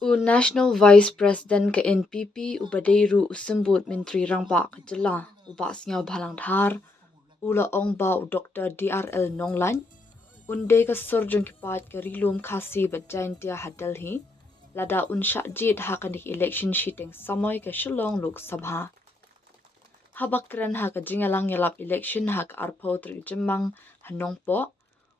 National Vice President ke NPP ubadeiru usembut Menteri Rangba ke Jela ubak sengau balang dhar ula ong ba u Dr. DRL Nonglan unde ke surjung kipat ke rilum khasi bajain dia hadal hi lada un syakjid hakanik election sheeting samoy ke Shillong Lok Sabha. Habakran ha ke jingalang yalap election ha ke arpo tri jemang hanong po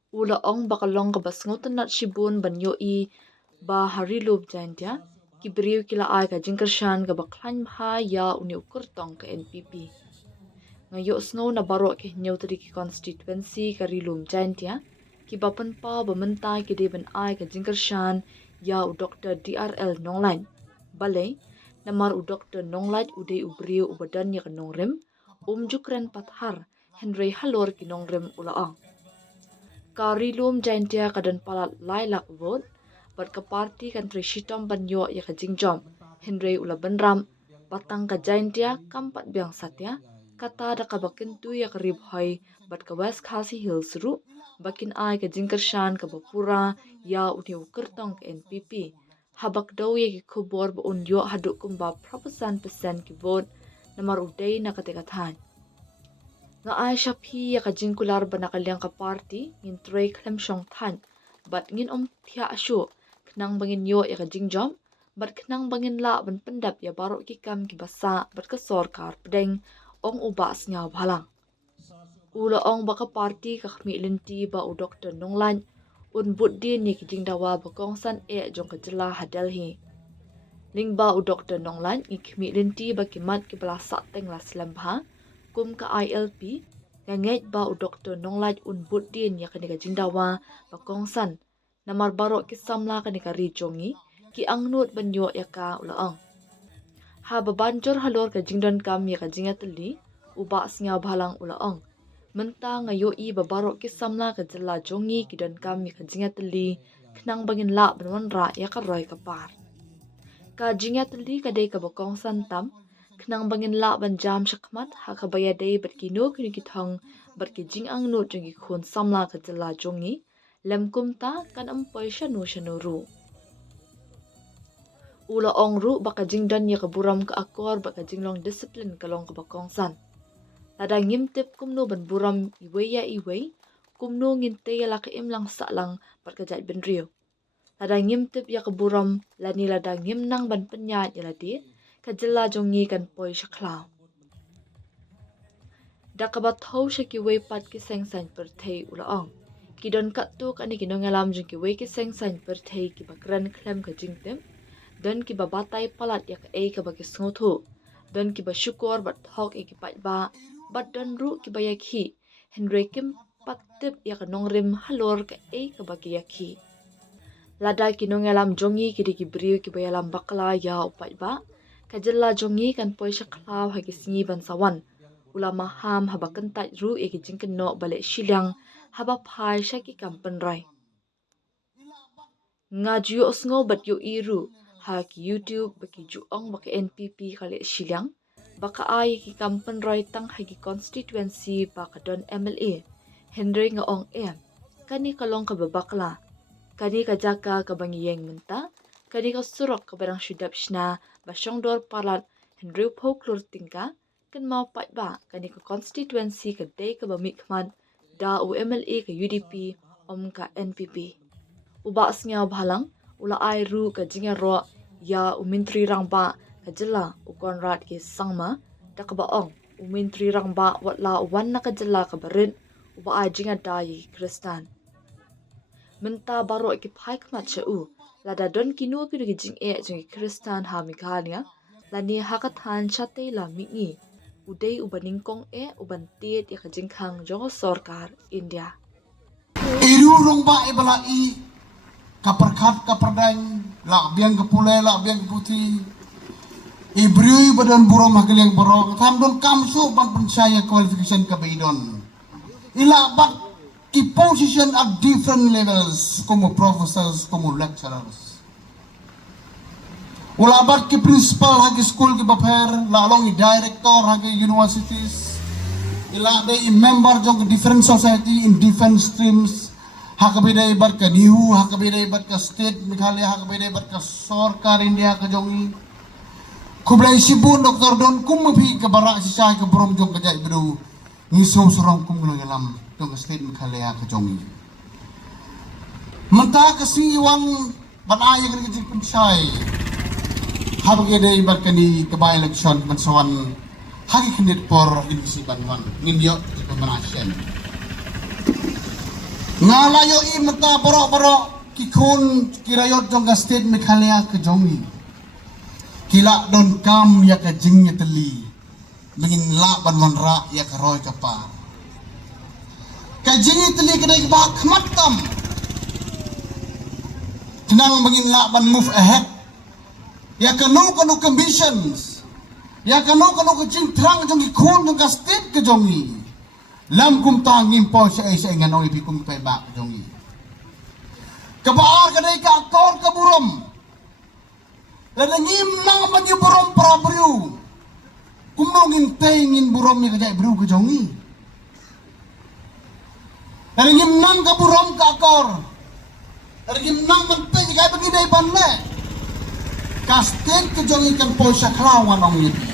ula ong bakalong ke basngotan nat shibun banyo i ba harilub jain dia kibriu kila ai ka jingkershan ka baklan bha ya uni ukur tong ke NPP. Ngayo sngo na baro ke nyau tadi ki constituency ka rilum jain dia ki bapan pa bementai ki deben ai ka jingkershan ya u Dr. DRL Nonglan. Balai namar u Dr. Nonglan udai ubriu ubadan ya ka nongrim jukren pathar Henry halor ki nongrim ulaang. Ka rilum jain dia kadan palat lailak vote bat ka parti kan tri shitom banyo ya ka jingjom Henry ula benram batang ka jain dia kampat biang satya kata da ka bakin tu ya ka ribhoi bat ka West Khasi Hills ru bakin ai ka jingkershan ka bapura ya uni ukertong ka NPP habak daw ya ki kubor ba unyo haduk kumba proportion percent ki vote namar udai na katikathan. Nga ay shapi ya ka jingkular ba nakalyang ka party ngin tray klem syong than bat ngin tia asyo kenang bangin yo ya ka jingjom bat kenang bangin la ban pendap ya baro ki kam ki basa bat ka sorkar pedeng ong ubas nya bhalang ula ong ba ka party ka khmi linti ba u Dr. Nonglan un but din ni ki jingdawa ba kongsan jong ka jela hadal hi lingba u Dr. Nonglan i khmi linti ba ki mat ki bala teng la slam bha kum ka ILP ngait ba u Dr. Nonglan un but din ya ka ni ka jingdawa ba kongsan namar baro ki samla ka ni ka rijongi ki angnut banyo ya ka ulaang. Ha babanjor halor ka jingdon kam ya ka jingatali uba singa bhalang ulaang. Menta ngayo i babaro ki samla ka jela jongi ki don kam ya ka jingatali kenang bangin la banwan ra ya ka roy ka par. Ka jingatali ka day ka bakong santam kenang bangin la ban jam shakmat ha ka bayadai bat kino kini ki thong bat ki jing angnut jongi khun samla ka jela jongi lem kumta kan ampoy shanu ru. Ula ong ru baka jingdan ya kaburam ka akor baka jinglong disiplin kalong ka bakongsan. Lada ngimtip kumno ban buram iway kumno nginte ya laka imlang salang bat ka jait benrio. Lada ngimtip ya kaburam lani lada ngimnang ban penyat ya ladi ka jela jongi kan poy shaklaw. Da kabat thau shaki way pat ki sengsan perthei ula ong. Kidon katuk ani kinongalam jong ki way ki sengsan perthei ki bakran klem ka jingtim. Dan ki babatay palat yak ka bagi sngoto dan ki basyukor bat hok ki pat ba bat dan ru ki bayakhi Henry kim patip yak nongrim halor ka bagi yakhi lada ki nongalam jongi ki di ki briu ki bayalam bakla ya upat ba ka jella jongi kan poy shaklaw hagi singi ban sawan ulama ham haba kentat ru ki jingken no balik shilang haba phai shaki kampen rai ngaju osngo bat yo iru ha ki YouTube baki juong baki NPP kali silang baka ay ki kampen roy tang hagi constituency baka don MLA Henry nga ong kani kalong ka babakla kani ka jaka ka bangiyeng menta kani ka surok ka barang syudap shna basyong dor palat Henry folklore tingka kan mau pat ba kani ka constituency ka day ka bamikman da u MLA ka UDP om ka NPP ubas nga bhalang ula ay ru ka jinga ro ya umintri rangba ka jela u Conrad ki sangma da ka baong umintri rangba watla wan na ka jela ka barin uba ay jinga dai Kristan menta baro ki phai kmat cha u lada don kinu ki jing jing Kristan ha mikalia lani hakathan chate la mingi udai ubaning kong uban tiet ya ka jingkhang jong sarkar India iru rongba ibala i kaperkat kaperdang lak biang kepulai lak biang putih ibriui badan burom hakiliang borok tham don kamsu ban pensaya qualification kabaidon ila bat ki position at different levels como professors como lecturers ula bat ki principal hagi school ki baper la long director hagi universities ila de member jong different society in different streams Hakabida ibat ka Niu, hakabida ibat ka State Meghalaya, hakabida ibat ka Sarkar India ka jongi. Kublay Sibun Dr. Don kum mapi ka barak si Syai ka Brom jong ka jai bedu. Ngiso surang kum gulong alam jong State Meghalaya ka jongi. Menta kasi iwan banaya ka ni Jipun Syai. Hakabida ibat ka ni kabay election mansawan hagi kanit por divisi Banwan. Ngindio ka manasyan. Ngalayo i mata borok-borok kikun kirayot jong ka State Meghalaya ka jongi. Kila don kam ya ka jingnya teli. Mengin la Banwan ra ya ka roy ka pa. Ka jingnya teli kedai ba khmatam. Tenang mengin la ban move ahead. Ya ka no conditions. Ya ka no jing trang jong kikun jong ka State ka jongi. Lam kum tangim po sa ngan oi bikum pa ba jongi. Kabaar kadai ka aktor ka burom. Ladangim nang man yu burom prabriu. Kumnongin tengin burom ni kadai bru ka jongi. Ladangim nang ka burom ka aktor. Ladangim nang man pe ka bagi dai banle. Kasten ka jongi kan po sa klawan ong yiti.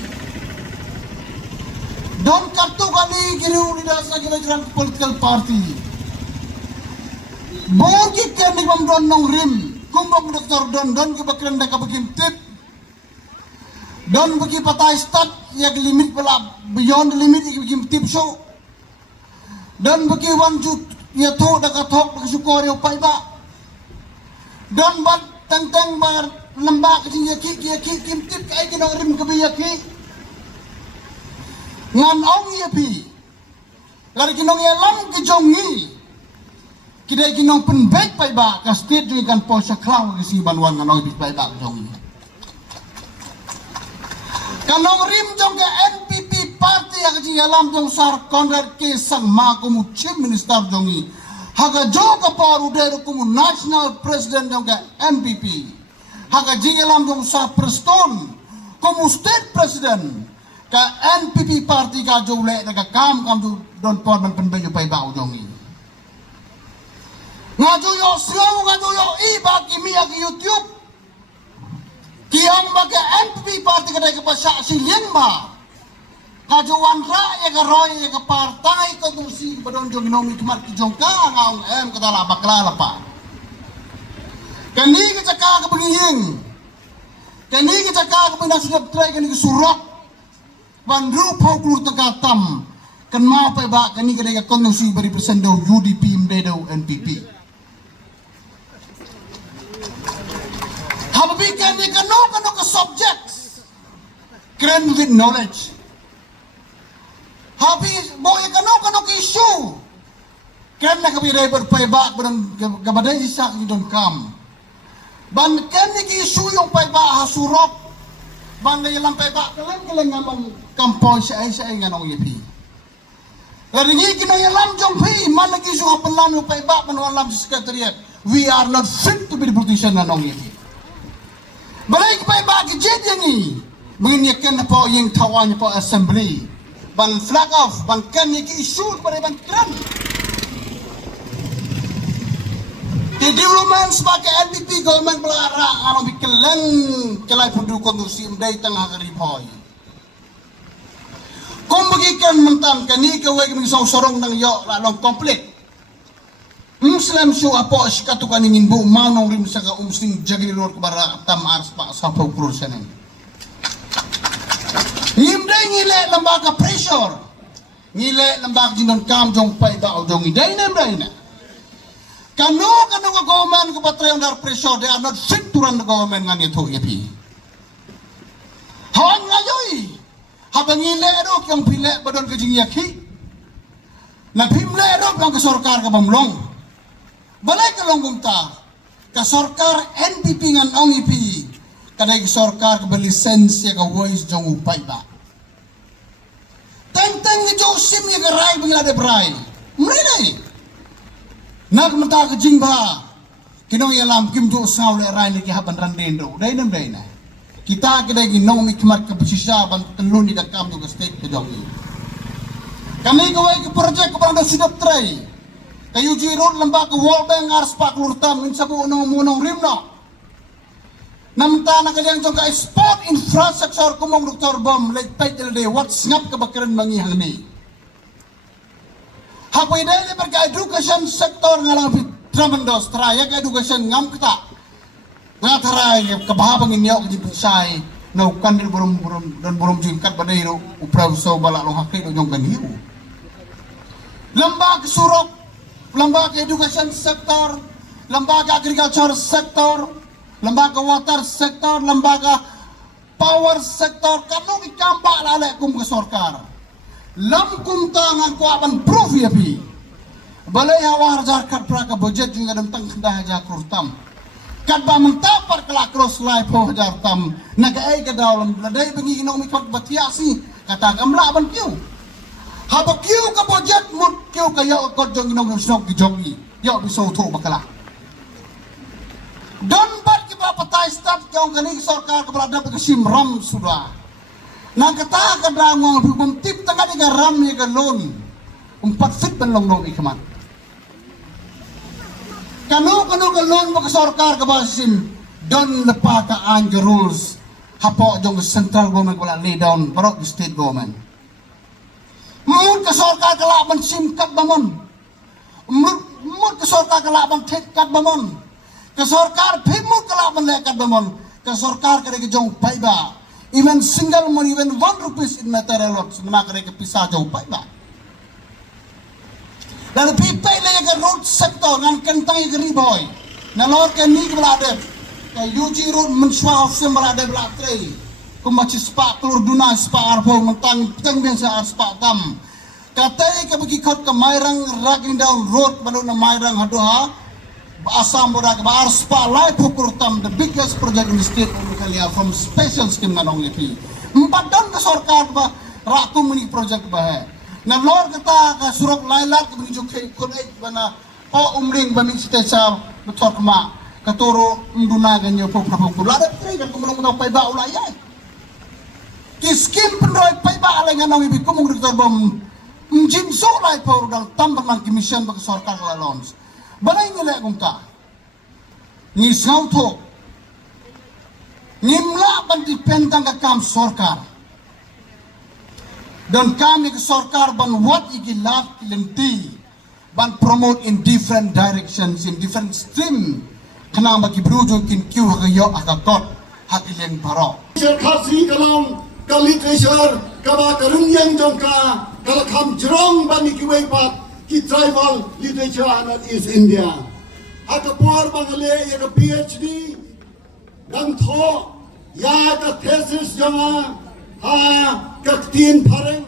Don kartu kami kiri leaders na kira political party. Borgi kami bam don nong rim. Kumbang Dr. Don kebakran dah kebagian tip. Don bagi patah start yang limit pula beyond the limit ikim tip show. Don bagi wanjut ya thok dah kathok dah syukur ya upai ba. Don bat tang bar lembak kecing ya ki kim tip kai kinong rim kebiyaki. Ngan ong ya pi lari kinong ya lam ke jongi kidai kinong penbek pai ba ka State jong ikan po sa klaw ke si Banwan ngan ong pai ba jongi kanong rim jong ke NPP party ya ke lam jong sar Conrad ke sang ma kumu chief minister jongi haga jo ka paru der kumu national president jong ke NPP haga lam jong sar Preston kumu state president ka NPP party ka jole daga kam tu don por man penbejo pai ba jongi ngaju yo slow ngaju yo iba kimia ki YouTube kiang ba ka NPP party ka daga pasya si Lienba ngaju wanra ya ka roy ya ka partai ko tu si badon jongi nomi kemar ki jongka ngaung em ka dala bakla pa kani ka caka ka benging kani ka caka ka pinang sudah try kani ka surat Bandru pau klur tagatam kan mau pa ba kani kada ka kondusi bari presendo UDP mdedo NPP habi kani kano ka subjects grand with knowledge habi boy kano ka issue kan na kabi driver pa ba barang gabaday isa ni don kam ban kani ki issue yung pa ba hasurok ban na ilang pa ba kalang ngamang kampoy sa nga nong yipi. Laringi kino yalam jong pi man lagi so hapelan upay ba manwalam sa secretariat. We are not fit to be the politician nga nong yipi. Balay pa ba gijed yan ni. Menginyakan na po yung tawan niya po assembly. Ban flag off, ban kan ni ki-issue pa ban kran. Di development sebagai NPP government belara ano bikelen kelai pundu kondusi mdai tengah kariboy. Kung bagikan mentan kani kawai kami sorong nang yo lalong komplit. Muslim show apo sikatukan ingin bu mau nong rim sa ka umsing jagiror kubara tam ars pa sa pagpuro siya nang. Ngimday ngile lembaga pressure. Ngile lembaga jinon kam jong pai ba jong iday na. Kano ka government ko patray under pressure, they are not fit to run the government nga nito yapi. Hawan ngayoy. Habang ilero kang pile badon ka jingyaki. Na pimlero kang kasorkar ka bamlong. Balay ka long gumta. Kasorkar NPP ngan ong ipi. Kanay kasorkar ka balisensya ka voice jong upay ba. Tenteng ni Josim ya ka ray bangla de bray. Mrene. Nagmata ka jingba. Kinong yalam kim jo saw le ray ni ki haban randendo. Day nam day na. Kita kita ginong mikmat ke pesisya ban telun di dakam juga state ke jongi. Kami kawai ke project ke banda sidap tray. Kayu jirun lembaga World Bank ars pak lurtam min sabu unong rimno. Namta na kaliang jong ka sport infrastructure kumong Dr. Bom like title day what's ngap kabakaran mangihang ni. Hapoy dahil berka education sector ngalang tremendous traya ka education ngam kita. Nga taray kabahabang inyo kadi pensay na ukan din burom jingkat badayro upraw so bala lo hakay do jong kanhiyo. Lembaga surok, lembaga education sector, lembaga agriculture sector, lembaga water sector, lembaga power sector, kanong ikamba lalay kum ke sorkar. Lam kum tangan ko aban proof ya pi. Balay hawar jarkat praka budget juga dentang kendah hajar kurtam. Kat ba mentapar kala cross life ho hajar tam. Nagaay ka daw ladai bengi inong mikot batiasi. Kata gamla aban kiu. Haba kiu ka budget mut kiu ka yaw kot jong inong snok gijongi. Yaw biso to bakala. Don bat ki ba patay start jong kaning sarkar keberada ke simram sudah. Nang kata ka dangong hukum tip tengah diga ram ya ka loan. 4 feet ban long ikaman. Kanu ka loan mo ka sarkar ka ba sim don lepa ka ang rules. Hapo jong central government wala lay down pero state government. Mun ka sarkar ka laban sim kat bamon. Mun ka sarkar ka laban tet kat bamon. Ka sarkar phimut ka laban lekat bamon. Ka sarkar ka de jong paiba. Even single money, even 1 rupees in material lots, na makare ka pisa jong paiba. Dan pipay na yung road sector ng kantang yung riboy. Na lor ka ni kabalade. Kay UG road menswa ofsim balade balatre. Kung machispa klur duna spa arpo mentang tengben sa spa tam. Katay ka bagikot ka mayrang raging down road balu na mayrang haduha. Asam boda ka bar spa life hukur tam the biggest project in the state of Nukalia from special scheme na nong ipi. Empat ka sarkar ba ratu muni project ba na lor kata ka surok lailat ka menuju ke kunait bana o umring ba min site sa betor kama katuro mduna ganyo po prapo lada tre kan kumulong daw pay ba ulayay ki skim penroy pay ba alay nga nang ibi kumong Dr. Bom mjinso lay po dal tambang man commission ba sarkar la loans balay nila kung ka ni sauto nimla ban dipendang ka kam sarkar. Dan kami ke sarkar ban what igilat lenti ban promote in different directions in different stream kana bagi brujo kin kiu hakayo akakot hakileng paro khasi kalam literature kaba karung yang jongka kala kham jrong ban kiwei pat ki tribal literature anat is India hakapor bangale ya ka PhD dan tho ya ka thesis jonga ha kaktin pareng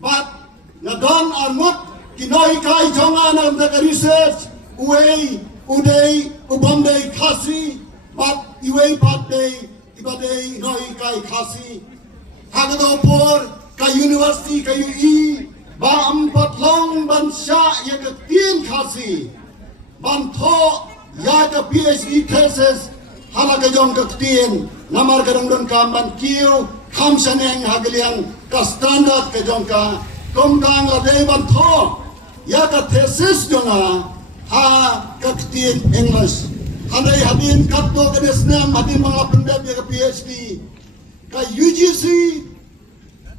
bat na don armut kinoi kai jonga na the research uei udei ubamdei khasi bat iwei bat dei ibadei noi kai khasi hagado por ka university ka ui ba ampat long ban sha ya kaktin khasi ban tho ya ka PhD thesis hala ka jong kaktin namar kadang don kamban kiu kham saneng hagaliang ka standard ka jong ka kom dang la dei ban tho ya ka thesis jonga ha kaktin English hanai hadin katto ka desnam hadin mga pendap ya ka PhD ka UGC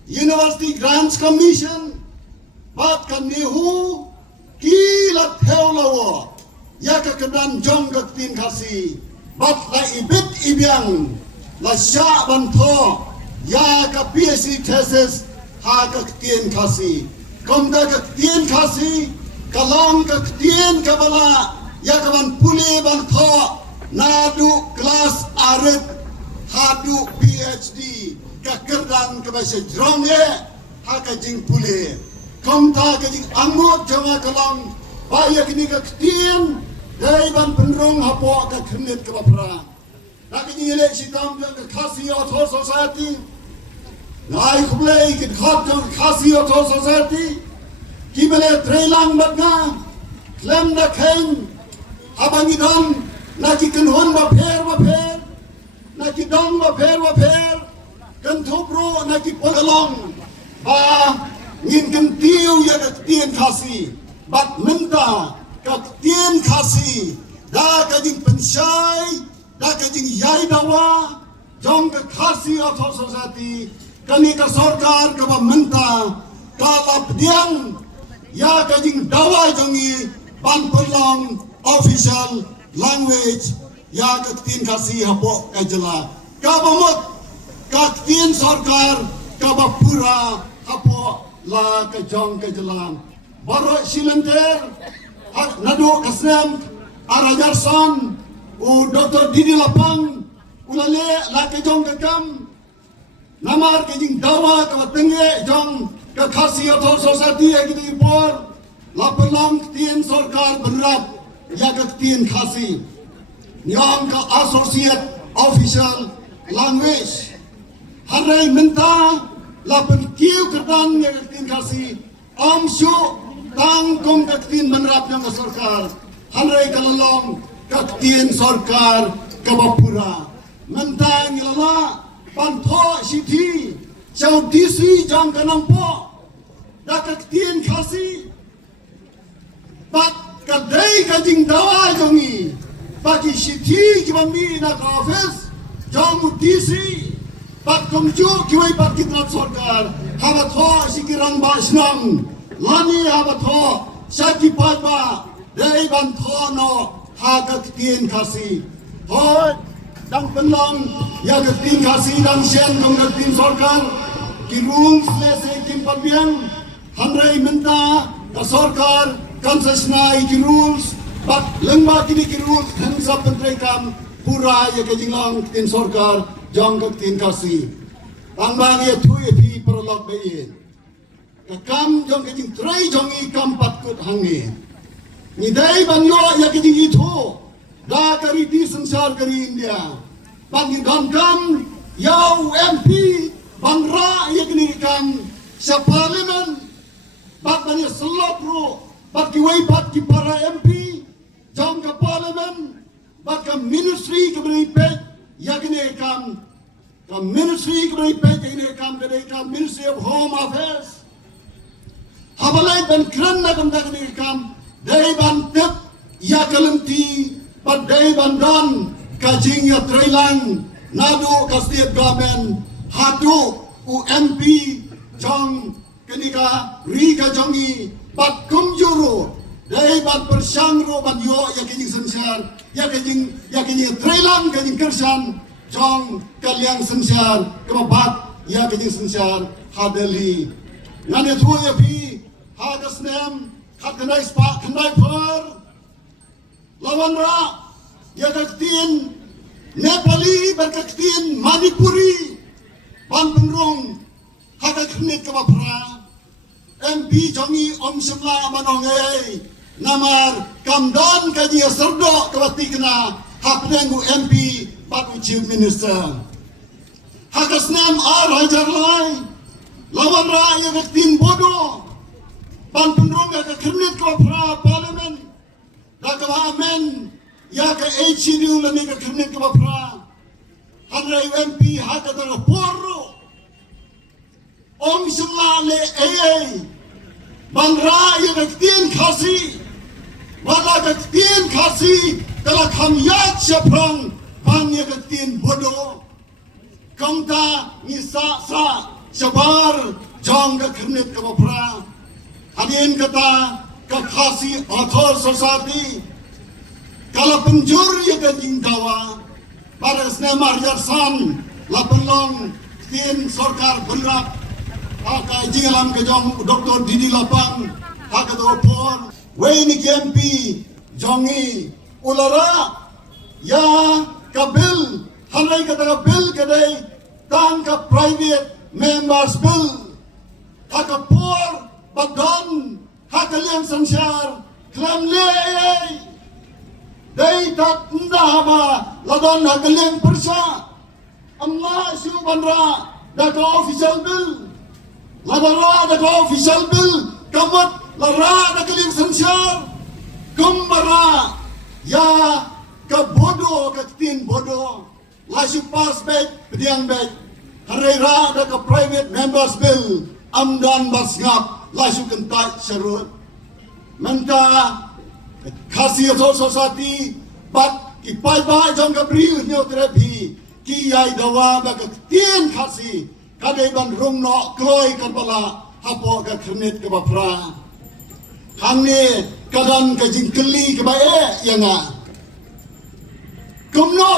University Grants Commission bat kan nihu kilat heulawo ya ka kedan jong kaktin khasi bat la ibit ibiang la sya ban tho ya ka PhD thesis ha ka tien khasi kom da ka tien khasi kalong ka tien ka bala ya ka ban puli ban tho nadu kelas arit hadu PhD ka kerdan ka ba se jrong ye ha ka jing puli kom ta ka jing angot jama kalong ba ya kini ka tien dai ban penrong hapo ka khnit ka bapra Lagi ni elek sitam yang khasi auto society. Nai kublai ke khap jong khasi auto society. Kibele trelang batna. Klem na khen. Habangi dong. Naki kenhon ba pher. Naki dong ba pher. Kan thopro naki polong. Ba ngin kan tiu ya ka tien khasi. bat minta kat tien khasi da kajing pensyai da kajing yai dawa jong ke khasi atau society kami ke sarkar ke minta kalap diang ya kajing dawa jongi ban perlang official language ya ke tien khasi hapo kajela kabamot kat tien sarkar kabapura hapo la ke jong kajelang baru silenter nado kasem arajarsan u Dr. Didi Lapang ulale la ke jong kakam namar ke jing dawa ka tenge jong ka khasi atau society ya gitu ipor la pelang tien sarkar berat ya ka tien khasi yang ka associate official language harai minta la pen kiu kerdan ya ka tien khasi om syu tang kong ka tien berat yang ka sarkar harai kalalong ka tien sarkar ka bapura mentang ilala Pantho Siti, Chau DC Jang Kanampo, Dakak Tien Khasi, Pat Kadai Kajing Dawa Jongi, Pati Siti Kibami Nak Office, Jang DC, Pat Komju Kiwai Pat Kitrat Sarkar, Habatho Sikiran Basnam, Lani Habatho, Shaki Patba, Dai Bantho No, Hakak Tien Khasi, Hoi, Dang penlang ya ketin kasih dan sien dong ketin sarkar kirung selesai kim pabiang handrai minta ka sarkar kansasnai ki rules bat lengba kini ki rules kan sa pentrekam pura ya ke jinglang ketin sarkar jang ketin kasih tangbang ya tu ya pi perlok bein ka kam jong ke jing trai jongi kam patkut hangi ni dai banyo ya ke jing itu da kari di sensar kari India bagi gam yau MP bang ra ya kini kam sa parlimen bag bani selop ro bagi wei bagi para MP jam ke parlimen bag ke ministry ke bani pej ya kini kam ministry ke bani pej ya kini kam Ministry of Home Affairs habalai ban kran na kam da kini kam dai ban tep ya kalemti Padai bandan kajing ya trailang nado ka state government hatu UMP jong kenika riga jongi bat kumjuru dai bat persangro ban yo ya kajing sensar ya kajing trailang kajing kersan jong kaliang sensar kebat ya kajing sensar hadeli ngane tu ya pi hagasnem khakanai spa khandai per lawan ra ya kaktin Nepali berkaktin Manipuri pan penrong hakaknit kabapra MP jongi om semla manongai namar kamdan kaji serdo kabatikna hapdengu MP patu chief minister hakasnam ar hajarlai lawan ra ya kaktin bodo pan penrong hakaknit kabapra parlimen Dakwa amen ya ke HCD ulani ke krinik ke bapra hanrai MP haka tanga porro om semlale bangra ya ke tien khasi wala ke tien khasi kala khamyat chaprang pan ya ke tien bodo kamta ngisa sa shabar jong ke krinik ke bapra hadin kata khasi author society kala penjur ya kajing dawa para snemar yarsan lapelong tin sarkar berat haka jingalam kejong Dr. Didi Lapang haka dopor weini KMP jongi ulara ya kabil hanai kata bill kadai tang ka private members bill haka por badan hakalian sansyar klamle dai tak ndahaba ladon hakalian persa amma syu bandra daka official bill ladara daka official bill kamat lara hakalian sansyar kumbara ya kabodo kaktin bodo lasu pas back pediang back harera daka private members bill amdan basngap lasu kentai syarut menta khasi society but ki pai ba jong ka bri nyo trepi ki yai dawa ba ka tien khasi kadai ban rung no kloi kan bala hapo ka khnet ka bapra hangne kadan ka jingkeli ka ba yanga kumno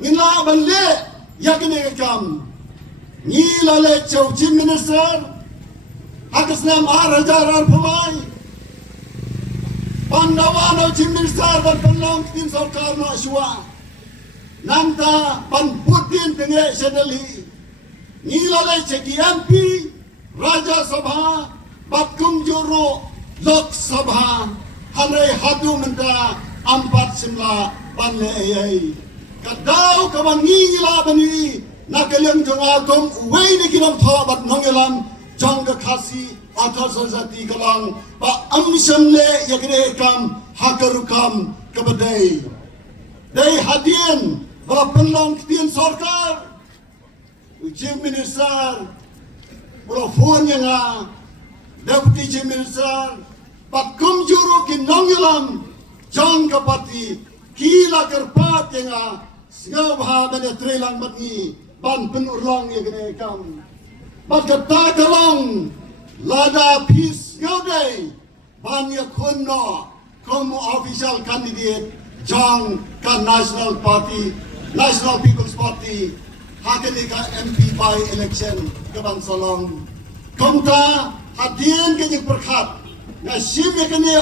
ngila ban le yakne kam ni la le chau chief minister hakasna maharajar phamai Pandawan chief minister dan penlang tin sarkar no aswa nanta pan putin tenge sedali ngila le cheki MP Raja Sabha Patkum Juro Lok Sabha Hanai Hadu Menta Ampat Simla Panle Ayai Kadau kawan ngila bani Nakaliang jong atom Uway ni kinam thabat nongelam Jong kakasi Atal sazati kalang Pa amsamle yakre kam Hakarukam kabadai Day hadian Bala penlang ketian sarkar Chief Minister Phone yang Deputy Chief Minister Patkum Juru ki nongyalam Jang kapati Kila kerpat yang Singaw baha benda trelang matni Ban penurlang ya kene kam Bat kata kalong Lada peace ngauday Ban ya kunno Komo official candidate Jang ka National Party National People's Party Hakani ka MP by election kaban salong komta hadian kini perkhat na sime kini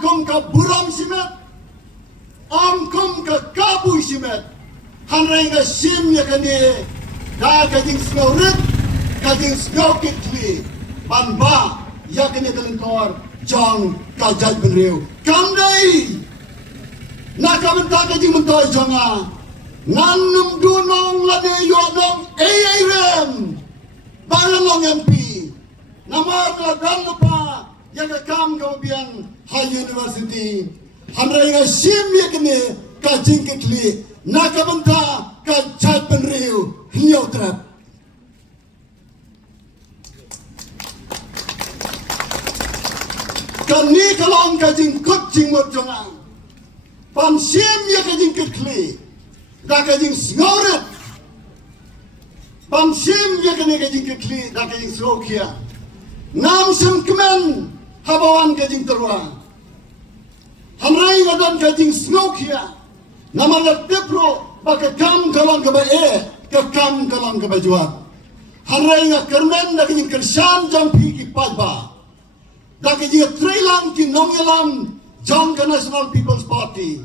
kum ka buram simet kum ka kabu simet hanrai ka sim ya kini da kajing snowrit kajing snowkitli banba ya kini kalentor jong ka jaj benriu kamdai na kamenta kajing mentoy jonga Nanum dunong lade yodong rem Baralong MP Namar na dan lupa Yaga kam kau biang High University Hamrai nga sim yakne Ka jingkitli Nakabenta Ka jat penriu Hinyau trap Kani kalong ka jingkut jingmut jongang Pan sim yakne jingkitli Daka jing singauret Pamsim ya kene kajing kekli Daka jing slokia Nam sem kemen Habawan kajing terwa Hamrai ngadan kajing slokia Namalat tepro Baka kam kalang kaba Kakam kalang kaba juat Hamrai nga kermen Daka jing kersan jang piki padba Daka jing trelang ki nongyalam Jang ka National People's Party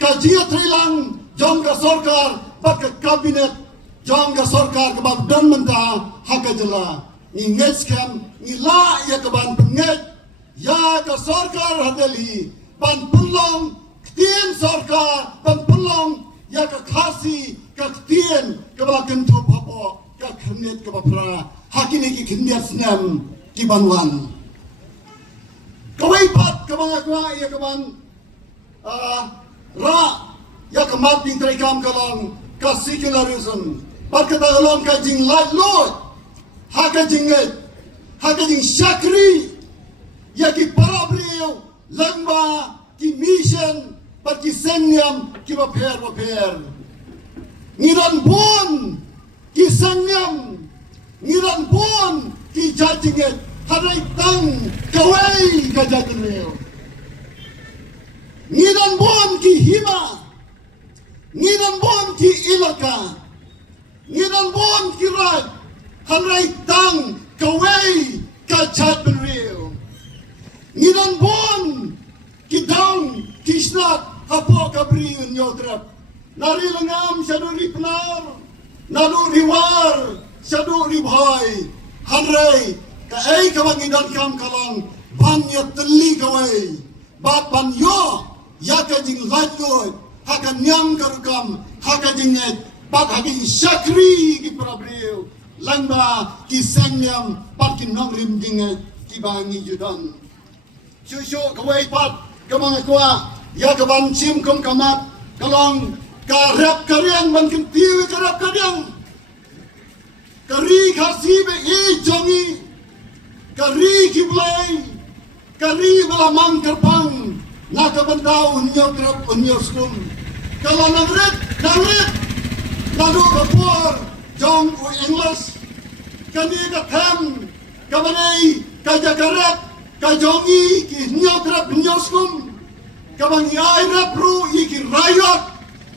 Kajia trelang Jong ka sarkar baka kabinet jong ka sarkar ka bagdan menta haka jala ni ngeskam ni la ya ka ban penget ya ka sarkar hadali ban pulong ktien sarkar ban pulong ya ka khasi ka ktien ka balakan tu papo ka khnet ka bapra hakini ki khnet snam ki banwan kawai pat ka banga kwa ya ka ban ra ya kemat ding terekam kalang ka secularism pat kata along ka jing light lord haka jing syakri ya ki parabriu lamba ki mission pat ki senyam ki baper ngiran bon ki senyam ngiran bon ki jajinget harai tang kawai ka jajinget ngiran bon ki hima Ngiran bon ki ilaka Ngiran bon ki raj Hanrai tang kawai ka chat benriu Ngiran bon ki dang ki snat hapo ka briu nyodrap Nari langam syadu ripnar Nadu riwar syadu ribhai Hanrai ka kawangidan kam kalang Banya teli kawai Bat ban yo Yaka jing lajut Haka nyam karukam, haka jinget, pat haki syakri ki prabriu, langba ki senyam, pat ki nongrim jinget, ki bangi judan. Syusyo kawai pat, kamang akwa, ya kaban sim kum kamat, kalong karap karyang ban kentiwi karap karyang. Kari khasi be jongi, kari ki blai, kari bala mang kerpang nakabentau unyo trap unyo skum kalau nangrit lalu kapur jong u English kani ka them kabanai ka jagarat ka jongi ki unyo trap unyo skum kabang iai rapru iki rayot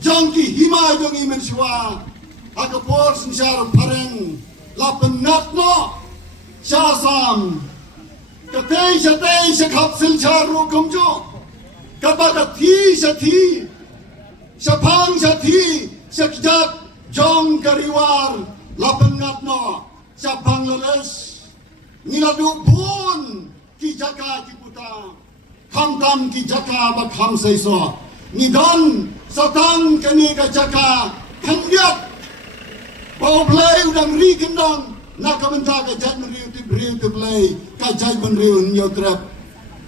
jong ki hima jongi mensiwa akapur sinsar pareng lapen natno syasam katay syakap silcharu kumjo kabaga thi syapang syati syakjat jong kariwar lapengat no syapang leles niladu bun ki jaka ki puta kamtam ki jaka ba kham saiso nidan satang kani ka jaka hangyat bau play udang ri kendang nakabenta ka jat menriu ti play ka jai menriu nyotrap